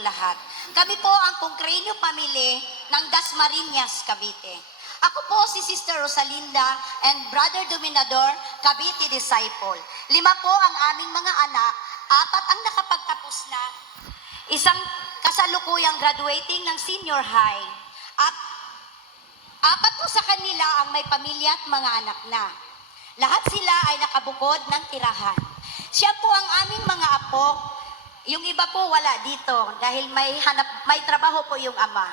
lahat. Kami po ang Concreño Family ng Dasmariñas, Cavite. Ako po si Sister Rosalinda and Brother Dominador, Cavite Disciple. Lima po ang aming mga anak, apat ang nakapagtapos na, isang kasalukuyang graduating ng senior high, at apat po sa kanila ang may pamilya at mga anak na. Lahat sila ay nakabukod ng tirahan. Siya po ang aming mga apo. Yung iba po wala dito dahil may hanap may trabaho po yung ama.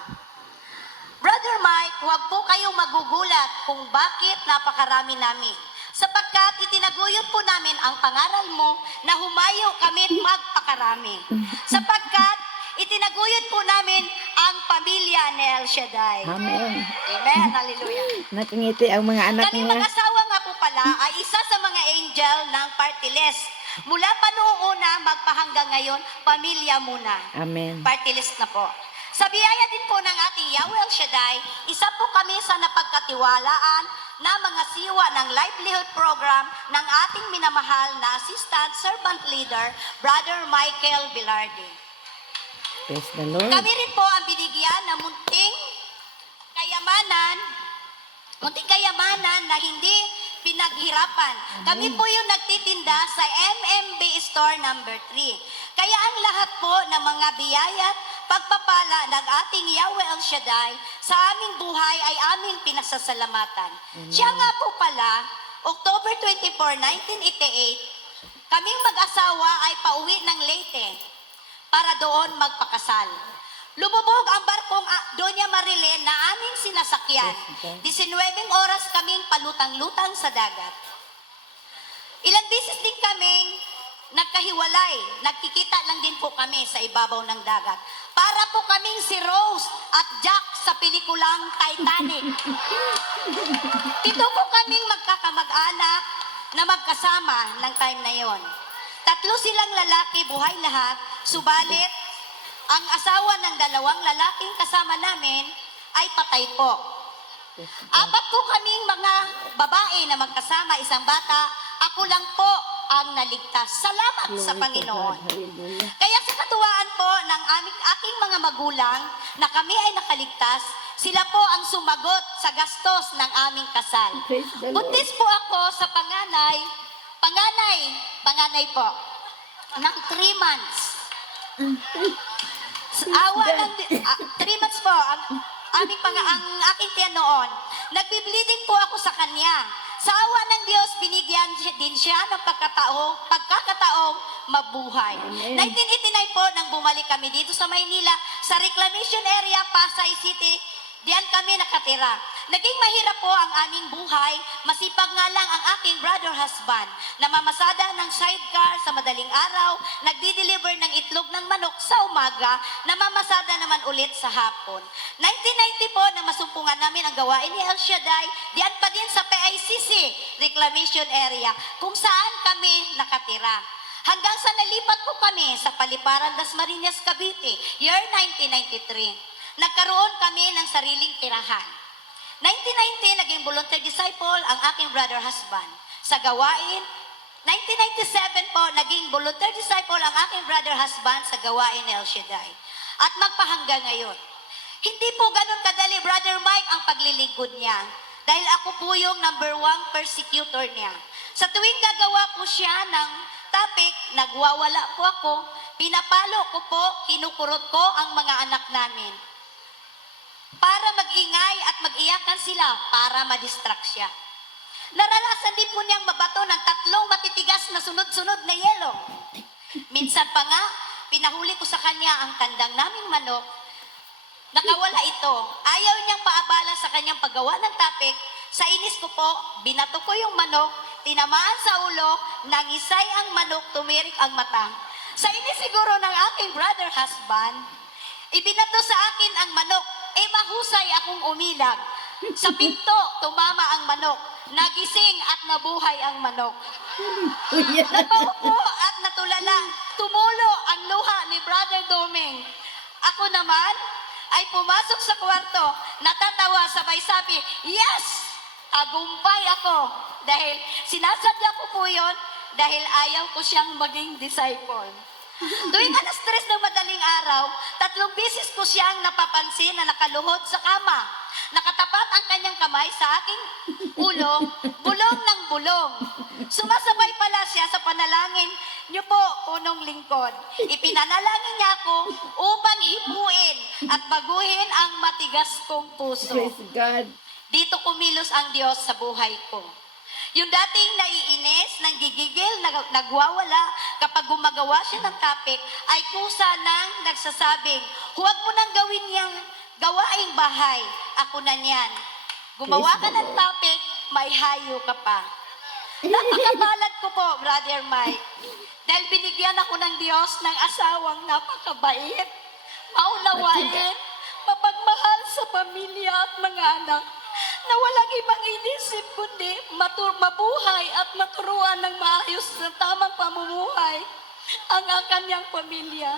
Brother Mike, huwag po kayong magugulat kung bakit napakarami namin. Sapagkat itinaguyod po namin ang pangaral mo na humayo kami magpakarami. Sapagkat itinaguyod po namin ang pamilya ni El Shaddai. Amen. Amen. Hallelujah. Nakingiti ang mga anak Kami niya. mag-asawa nga po pala ay isa sa mga angel ng party list. Mula pa noong una, magpahanggang ngayon, pamilya muna. Amen. Party list na po. Sa biyaya din po ng ating Yahweh Shaddai, isa po kami sa napagkatiwalaan na mga siwa ng livelihood program ng ating minamahal na assistant servant leader, Brother Michael Bilardi. Praise the Lord. Kami rin po ang binigyan ng munting kayamanan, munting kayamanan na hindi pinaghirapan. Kami po yung nagtitinda sa MMB Store number 3. Kaya ang lahat po ng mga biyaya at pagpapala ng ating Yahweh El Shaddai sa aming buhay ay aming pinasasalamatan. Siya nga po pala, October 24, 1988, kaming mag-asawa ay pauwi ng Leyte para doon magpakasal. Lumubog ang barkong ah, Doña Marilyn na aming sinasakyan. 19 oras kaming palutang-lutang sa dagat. Ilang beses din kaming nagkahiwalay. Nagkikita lang din po kami sa ibabaw ng dagat. Para po kaming si Rose at Jack sa pelikulang Titanic. Ito po kaming magkakamag-anak na magkasama ng time na yon. Tatlo silang lalaki, buhay lahat, subalit ang asawa ng dalawang lalaking kasama namin ay patay po. Apat po kaming mga babae na magkasama, isang bata, ako lang po ang naligtas. Salamat sa Panginoon. Kaya sa katuwaan po ng aming, aking mga magulang na kami ay nakaligtas, sila po ang sumagot sa gastos ng aming kasal. Buntis po ako sa panganay, panganay, panganay po, ng 3 months. Awa ng, ah, three months po, ang aming pang, ang aking tiyan noon, nagbi-bleeding po ako sa kanya. Sa awa ng Diyos, binigyan din siya ng pagkataong, pagkakataong mabuhay. Amen. 1989 po, nang bumalik kami dito sa Maynila, sa reclamation area, Pasay City, diyan kami nakatira. Naging mahirap po ang aming buhay, masipag nga lang ang aking brother husband, namamasada ng sidecar sa madaling araw, nagdi-deliver ng itlog ng manok sa umaga, namamasada naman ulit sa hapon. 1990 po na masumpungan namin ang gawain ni El Shaddai, diyan pa din sa PICC, Reclamation Area, kung saan kami nakatira. Hanggang sa nalipat po kami sa Paliparan Das Marinas, Cavite, year 1993. Nagkaroon kami ng sariling tirahan. 1990, naging volunteer disciple ang aking brother husband. Sa gawain, 1997 po, naging volunteer disciple ang aking brother husband sa gawain ni El Shaddai. At magpahanggang ngayon. Hindi po ganun kadali, Brother Mike, ang paglilingkod niya. Dahil ako po yung number one persecutor niya. Sa tuwing gagawa po siya ng topic, nagwawala po ako, pinapalo ko po, kinukurot ko ang mga anak namin para magingay at mag-iyakan sila para madistract siya. Naranasan din po niyang mabato ng tatlong matitigas na sunod-sunod na yelo. Minsan pa nga, pinahuli ko sa kanya ang tandang naming manok. Nakawala ito. Ayaw niyang paabala sa kanyang paggawa ng tapik. Sa inis ko po, binato ko yung manok, tinamaan sa ulo, nangisay ang manok, tumirik ang mata. Sa inis siguro ng aking brother husband, ibinato sa akin ang manok, eh mahusay akong umilag. Sa pinto, tumama ang manok. Nagising at nabuhay ang manok. Napaupo at natulala. Tumulo ang luha ni Brother Doming. Ako naman ay pumasok sa kwarto, natatawa sabay sabi, Yes! Tagumpay ako. Dahil sinasadya ko po yon dahil ayaw ko siyang maging disciple. Tuwing alas tres ng madaling araw, tatlong bisis ko siyang napapansin na nakaluhod sa kama. Nakatapat ang kanyang kamay sa aking ulo, bulong ng bulong. Sumasabay pala siya sa panalangin niyo po, punong lingkod. Ipinanalangin niya ako upang hipuin at baguhin ang matigas kong puso. Praise God. Dito kumilos ang Diyos sa buhay ko. Yung dating naiinis, nanggigigil, nag- nagwawala, kapag gumagawa siya ng topic, ay kusa nang nagsasabing, huwag mo nang gawin niyang gawaing bahay. Ako na niyan. Gumawa ka ng topic, may hayo ka pa. Napakabalad ko po, Brother Mike. Dahil binigyan ako ng Diyos ng asawang napakabait, maunawain, mapagmahal sa pamilya at mga anak, na walang ibang inisip kundi matur mabuhay at maturuan ng maayos na tamang pamumuhay ang ang kanyang pamilya.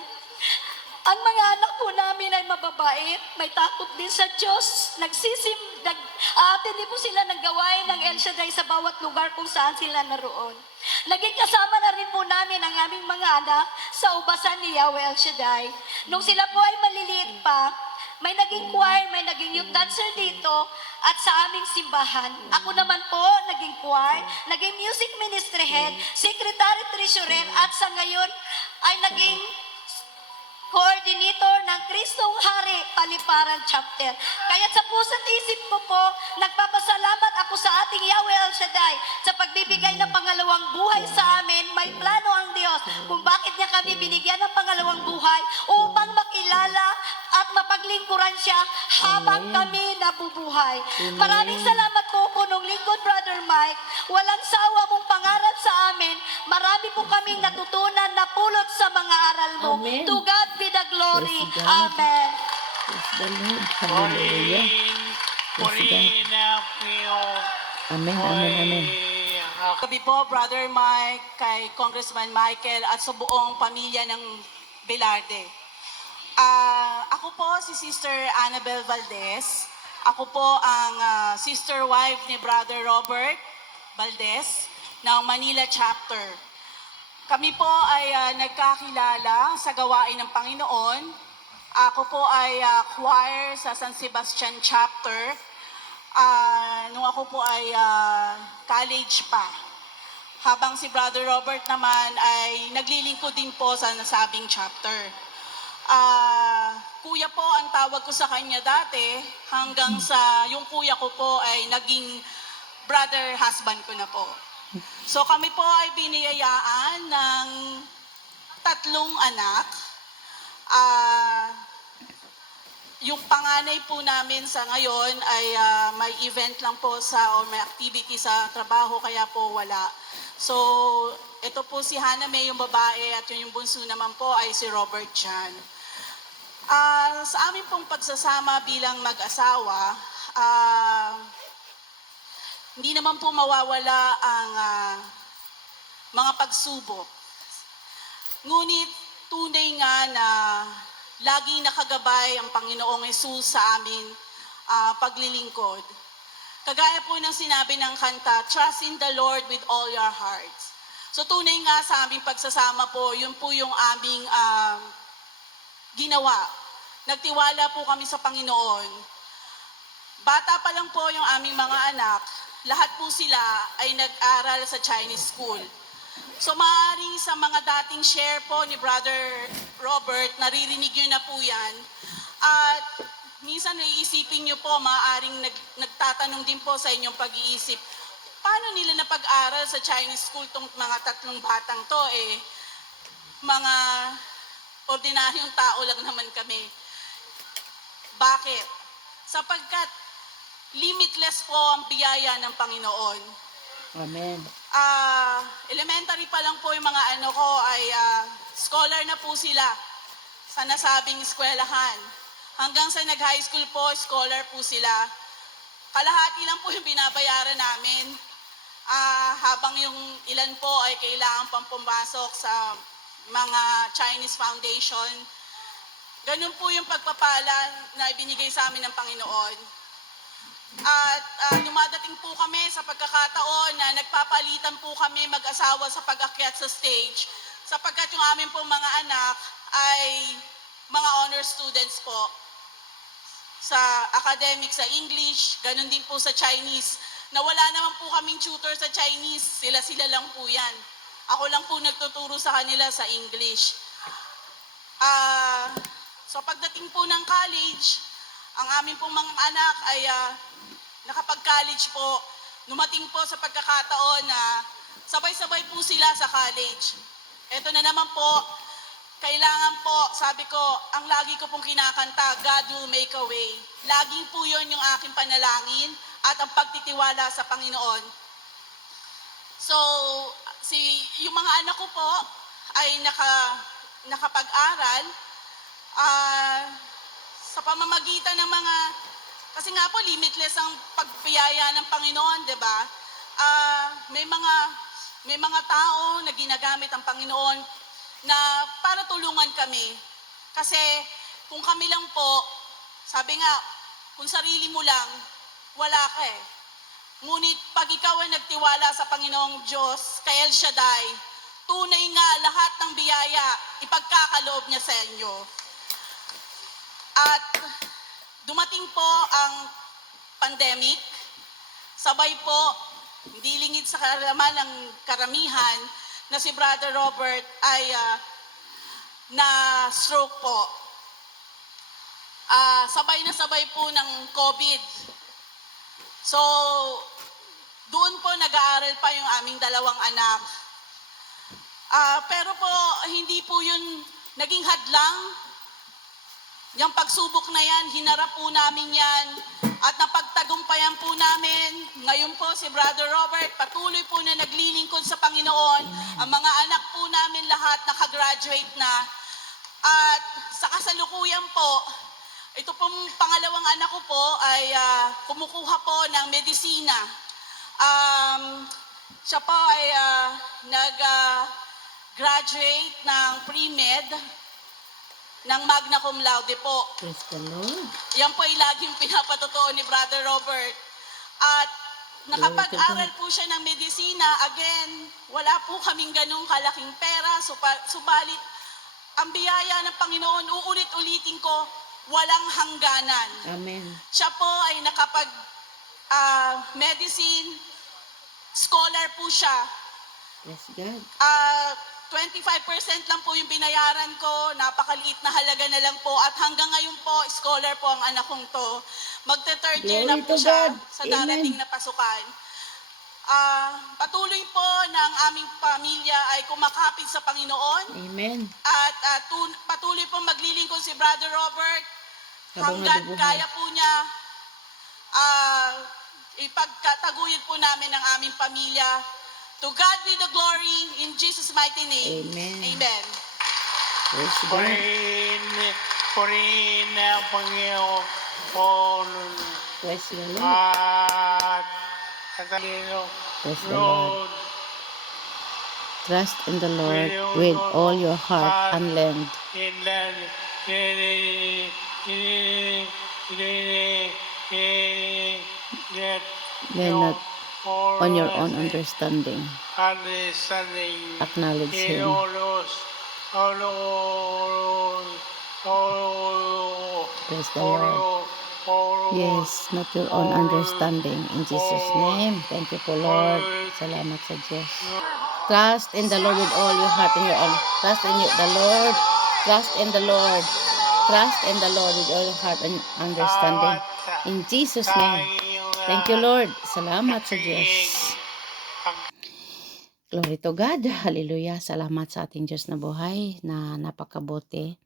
Ang mga anak po namin ay mababait, may takot din sa Diyos. Nagsisim, nag, aatin din po sila ng gawain ng El Shaddai sa bawat lugar kung saan sila naroon. Naging kasama na rin po namin ang aming mga anak sa ubasan ni Yahweh El Shaddai. Nung sila po ay maliliit pa, may naging choir, may naging youth dancer dito at sa aming simbahan. Ako naman po, naging choir, naging music ministry head, secretary treasurer at sa ngayon ay naging coordinator ng Kristong Hari Paliparan Chapter. Kaya sa puso't isip ko po, nagpapasalamat ako sa ating Yahweh El Shaddai sa pagbibigay ng pangalawang buhay sa amin. May plano ang Diyos kung bakit niya kami binigyan ng pangalawang buhay upang makilala at mapaglingkuran siya habang Amen. kami nabubuhay. Amen. Maraming salamat po punong lingkod, Brother Mike. Walang sawa mong pangarap sa amin. Marami po kaming natutunan na pulot sa mga aral mo. Amen. To God be the glory. God. Amen. The Lord. Hallelujah. Aquino. Amen, amen, amen. Gabi po, Brother Mike, kay Congressman Michael at sa buong pamilya ng Velarde. Ah, ako po si Sister Annabel Valdez. Ako po ang ah, sister wife ni Brother Robert Valdez ng Manila Chapter. Kami po ay ah, nagkakilala sa gawain ng Panginoon. Ako po ay ah, choir sa San Sebastian Chapter. Ah, nung ako po ay ah, college pa. Habang si Brother Robert naman ay naglilingkod din po sa nasabing chapter. Ah, kuya po ang tawag ko sa kanya dati hanggang sa yung kuya ko po ay naging brother husband ko na po. So kami po ay biniyayaan ng tatlong anak. Ah, yung panganay po namin sa ngayon ay ah, may event lang po sa or may activity sa trabaho kaya po wala. So, ito po si Hana May, yung babae, at yung bunso naman po ay si Robert Chan. Ah, sa amin pong pagsasama bilang mag-asawa, ah, hindi naman po mawawala ang ah, mga pagsubok. Ngunit tunay nga na laging nakagabay ang Panginoong Yesus sa aming ah, paglilingkod. Kagaya po ng sinabi ng kanta, trust in the Lord with all your hearts. So tunay nga sa aming pagsasama po, yun po yung aming ah, ginawa. Nagtiwala po kami sa Panginoon. Bata pa lang po yung aming mga anak, lahat po sila ay nag-aral sa Chinese school. So maaaring sa mga dating share po ni Brother Robert, naririnig nyo na po yan. At minsan naiisipin nyo po, maaaring nag, nagtatanong din po sa inyong pag-iisip, paano nila napag-aral sa Chinese school tong mga tatlong batang to eh, mga ordinaryong tao lang naman kami. Bakit? Sapagkat limitless po ang biyaya ng Panginoon. Amen. Ah, elementary pa lang po yung mga ano ko ay ah, scholar na po sila sa nasabing eskwelahan. Hanggang sa nag-high school po, scholar po sila. Kalahati lang po yung binabayaran namin. Ah, habang yung ilan po ay kailangan pang pumasok sa mga Chinese Foundation. Ganun po yung pagpapala na ibinigay sa amin ng Panginoon. At ah, dumadating po kami sa pagkakataon na nagpapalitan po kami mag-asawa sa pag-akyat sa stage sapagkat yung amin pong mga anak ay mga honor students po sa academic, sa English, ganun din po sa Chinese. Na wala naman po kaming tutor sa Chinese, sila-sila lang po yan. Ako lang po nagtuturo sa kanila sa English. Ah, so pagdating po ng college, ang amin pong mga anak ay ah, nakapag-college po. Numating po sa pagkakataon na sabay-sabay po sila sa college. Ito na naman po, kailangan po, sabi ko, ang lagi ko pong kinakanta, God will make a way. Laging po yon yung aking panalangin at ang pagtitiwala sa Panginoon. So, si, yung mga anak ko po ay naka, nakapag-aral ah, sa pamamagitan ng mga, kasi nga po limitless ang pagpiyaya ng Panginoon, di ba? Ah, may mga may mga tao na ginagamit ang Panginoon na para tulungan kami. Kasi kung kami lang po, sabi nga, kung sarili mo lang, wala ka eh. Ngunit pag ikaw ay nagtiwala sa Panginoong Diyos, kay El Shaddai, tunay nga lahat ng biyaya, ipagkakaloob niya sa inyo. At dumating po ang pandemic, sabay po, hindi lingid sa karaman ng karamihan, na si Brother Robert ay ah, na stroke po. Ah, sabay na sabay po ng COVID. So, doon po nag-aaral pa yung aming dalawang anak. Ah, pero po, hindi po yun naging hadlang. Yung pagsubok na yan, hinarap po namin yan at napagtagumpayan po namin. Ngayon po si Brother Robert, patuloy po na naglilingkod sa Panginoon. Ang mga anak po namin lahat nakagraduate na. At sa kasalukuyan po, ito pong pangalawang anak ko po ay ah, kumukuha po ng medisina. Um, siya po ay ah, nag-graduate ng pre-med ng magna cum laude po. Praise the Lord. Yan po ay laging pinapatotoo ni Brother Robert. At nakapag-aral po siya ng medisina, again, wala po kaming ganong kalaking pera, subalit ang biyaya ng Panginoon, uulit-ulitin ko, walang hangganan. Amen. Siya po ay nakapag ah, medicine, scholar po siya. Praise God. Ah, 25% lang po yung binayaran ko, napakaliit na halaga na lang po at hanggang ngayon po, scholar po ang anak kong to. Magte-third year Glory na po siya God. sa Amen. darating na pasukan. Ah, patuloy po na ang aming pamilya ay kumakapit sa Panginoon Amen. at tun- patuloy po maglilingkod si Brother Robert Habang hanggat kaya po niya ah, ipagkataguyod po namin ang aming pamilya. To God be the glory in Jesus' mighty name. Amen. Amen. Praise God. Purihin, purihin ang Panginoon Praise the Lord. at at ang Praise the Lord. Lord. Trust in the Lord with all your heart and land. In the in in in in Lean not on your own understanding. Acknowledge Him. Praise the Lord. Yes, not your own understanding. In Jesus' name. Thank you po, Lord. Salamat sa Diyos. Trust in the Lord with all your heart and your own. Trust in the Lord. Trust in the Lord. Trust in the Lord with all your heart and understanding. In Jesus' name. Thank you, Lord. Salamat sa Diyos. Glory to God. Hallelujah. Salamat sa ating Diyos na buhay na napakabuti.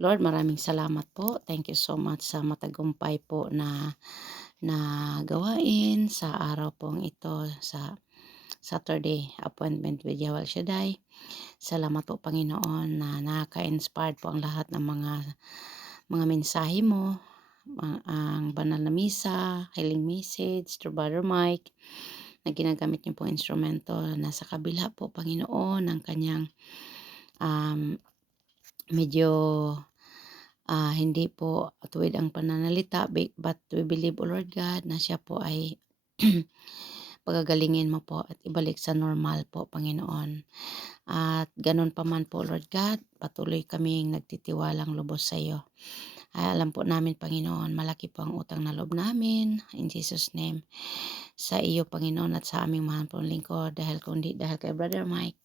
Lord, maraming salamat po. Thank you so much sa matagumpay po na na gawain sa araw pong ito sa Saturday appointment with Yahweh Shaddai. Salamat po Panginoon na nakaka-inspired po ang lahat ng mga mga mensahe mo, ang, ang banal na misa, healing message, to Brother Mike, na ginagamit niyo po instrumento na sa kabila po Panginoon ng kanyang um, medyo ah, hindi po tuwid ang pananalita but we believe o Lord God na siya po ay pagagalingin mo po at ibalik sa normal po, Panginoon. At ganun pa man po, Lord God, patuloy kaming nagtitiwalang lubos sa iyo. Ay, alam po namin, Panginoon, malaki po ang utang na loob namin. In Jesus' name, sa iyo, Panginoon, at sa aming mahal pong lingkod. Dahil kundi, dahil kay Brother Mike,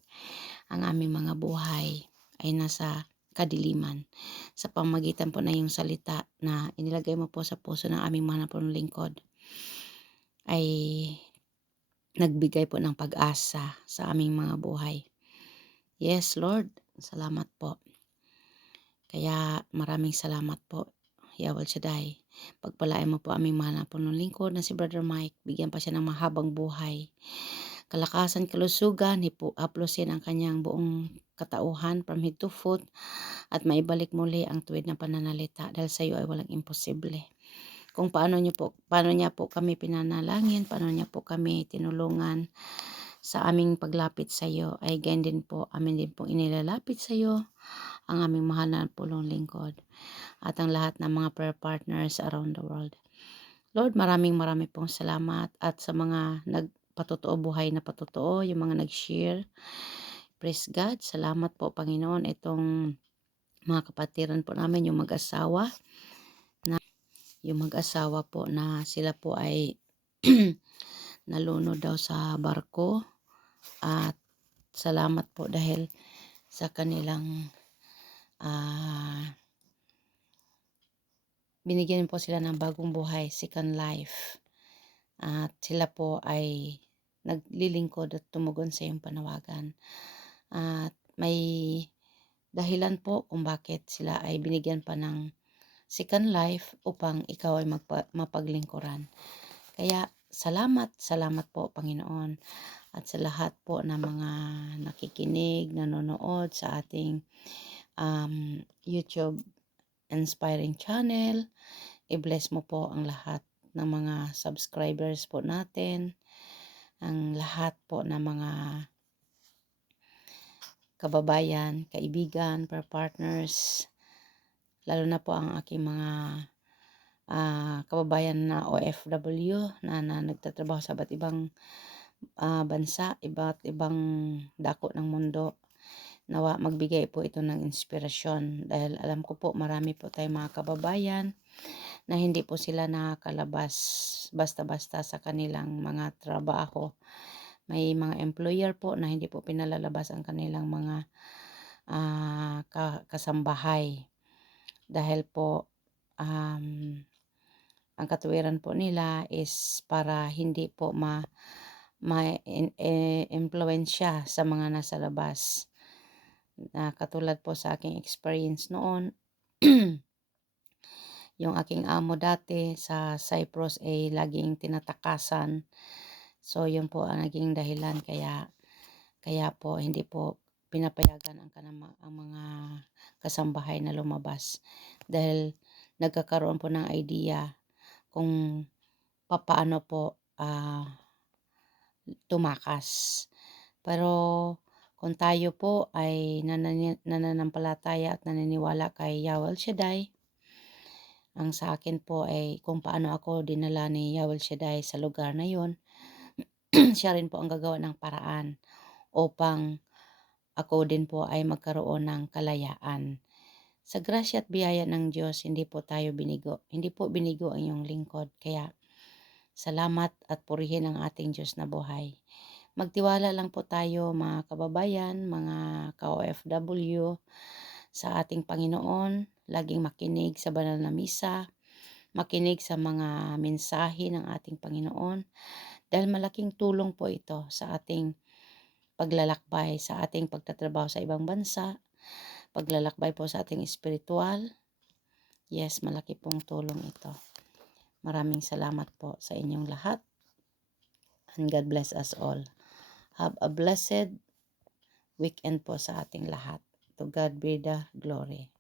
ang aming mga buhay ay nasa kadiliman. Sa pamagitan po na yung salita na inilagay mo po sa puso ng aming mahal pong lingkod, ay nagbigay po ng pag-asa sa aming mga buhay. Yes, Lord. Salamat po. Kaya maraming salamat po, Yahweh Shaddai. Pagpalain mo po aming mahal na punong lingkod na si Brother Mike. Bigyan pa siya ng mahabang buhay. Kalakasan, kalusugan, hipo, haplosin ang kanyang buong katauhan from head to foot at maibalik muli ang tuwid na pananalita dahil sa iyo ay walang imposible. Kung paano niyo po, paano niya po kami pinanalangin, paano niya po kami tinulungan sa aming paglapit sa iyo, ay ganyan din po, amin din po inilalapit sa iyo ang aming mahal na pulong lingkod at ang lahat ng mga prayer partners around the world. Lord, maraming maraming pong salamat at sa mga nagpatotoo buhay na patotoo, yung mga nag-share. Praise God. Salamat po, Panginoon. Itong mga kapatiran po namin, yung mag-asawa, na yung mag-asawa po na sila po ay nalunod daw sa barko at salamat po dahil sa kanilang ah binigyan po sila ng bagong buhay, second life. At sila po ay naglilingkod at tumugon sa iyong panawagan. At may dahilan po kung bakit sila ay binigyan pa ng second life upang ikaw ay magpa- mapaglingkuran. Kaya salamat, salamat po Panginoon at sa lahat po ng mga nakikinig, nanonood sa ating um, YouTube Inspiring Channel. I-bless mo po ang lahat ng mga subscribers po natin, ang lahat po ng mga kababayan, kaibigan, per partners, lalo na po ang aking mga ah, kababayan na OFW na, na nagtatrabaho sa iba't ibang ah, bansa, iba't ibang dako ng mundo. Nawa magbigay po ito ng inspirasyon dahil alam ko po marami po tayong mga kababayan na hindi po sila nakakalabas basta-basta sa kanilang mga trabaho. May mga employer po na hindi po pinalalabas ang kanilang mga ka- kasambahay dahil po um, ang katuwiran po nila is para hindi po ma ma-impluensya sa mga nasa labas. Na katulad po sa aking experience noon, yung aking amo dati sa Cyprus ay laging tinatakasan. So yun po ang naging dahilan kaya kaya po hindi po pinapayagan ang, kanama, ang mga kasambahay na lumabas dahil nagkakaroon po ng idea kung papaano po ah, tumakas. Pero kung tayo po ay nananampalataya at naniniwala kay Yahweh Shaddai, ang sa akin po ay kung paano ako dinala ni Yahweh Shaddai sa lugar na yon, siya rin po ang gagawa ng paraan upang ako din po ay magkaroon ng kalayaan. Sa grasya at biyaya ng Diyos, hindi po tayo binigo. Hindi po binigo ang iyong lingkod. Kaya salamat at purihin ang ating Diyos na buhay. Magtiwala lang po tayo mga kababayan, mga ka-OFW sa ating Panginoon. Laging makinig sa banal na misa, makinig sa mga mensahe ng ating Panginoon. Dahil malaking tulong po ito sa ating paglalakbay, sa ating pagtatrabaho sa ibang bansa, paglalakbay po sa ating espiritual. Yes, malaki pong tulong ito. Maraming salamat po sa inyong lahat. And God bless us all. Have a blessed weekend po sa ating lahat. To God be the glory.